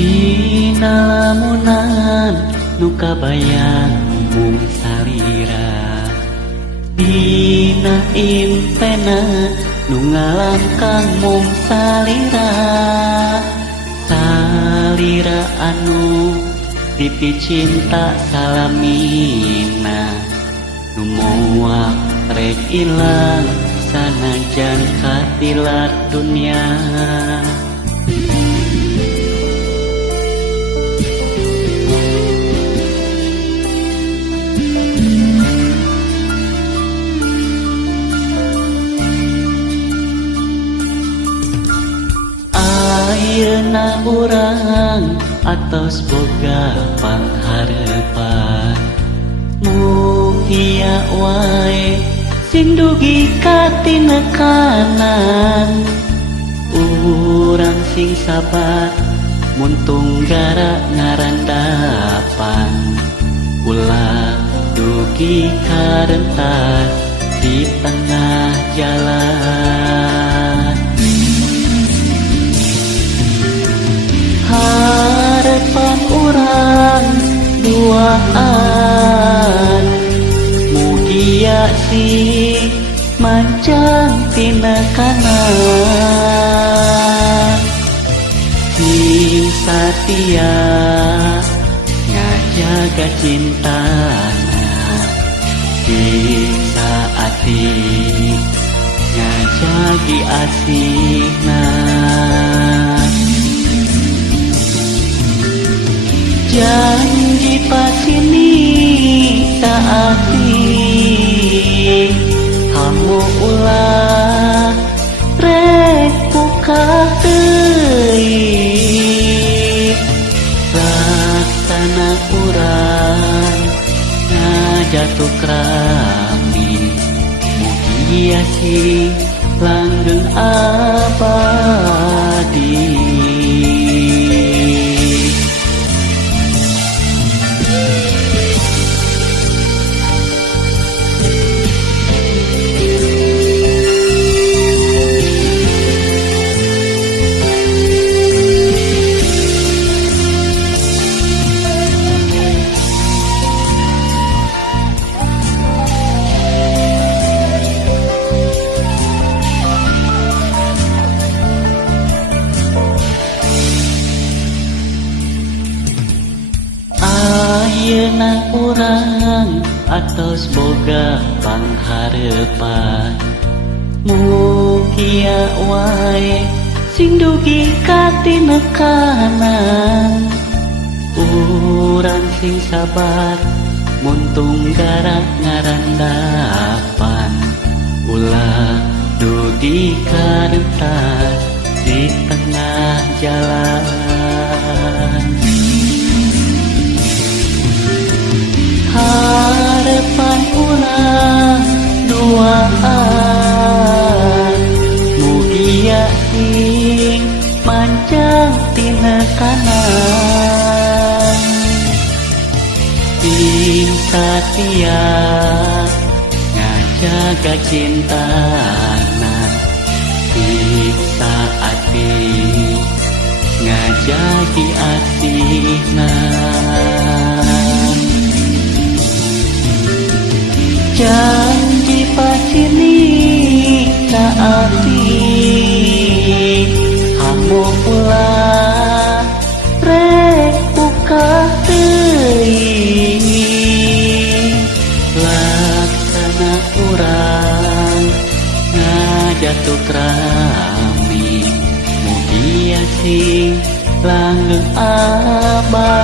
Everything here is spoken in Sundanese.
Dina lamunan nu kabayang mung salira, dina impena nu ngalangkang mung salira, salira anu pipi cinta salamina, nu moal rek ilang sanajan katilar dunia. Ayeuna urang atos boga pangharepan, mugia wae sing dugi katinekanan, urang sing sabar mun tunggara ngarandapan, ulah dugi karentas di tengah jalan. Harapan urang duaan, mugia si mancang tina kanan, sing satia ngajaga cintana, sing saati ngajagi asihna. Janji pasini taati, hamu ulah rek buka deui, laksana urang ngajatuh krami, mugia si langgeng abadi. Ayeuna urang atos boga pangharepan, mugia wae sing dugi katinekanan, urang sing sabar mun tunggara ngarandapan, ulah dugi karentas di tengah jalan. Harapan urang duaan, mugia sing mancang tina kanan, sing satia ngajaga cintana, sing saati ngajagi asihna. Janji pasini taati, hamu ulah rek buka deui, laksana urang ngajatuh krami, mugia sing langgeng abadi.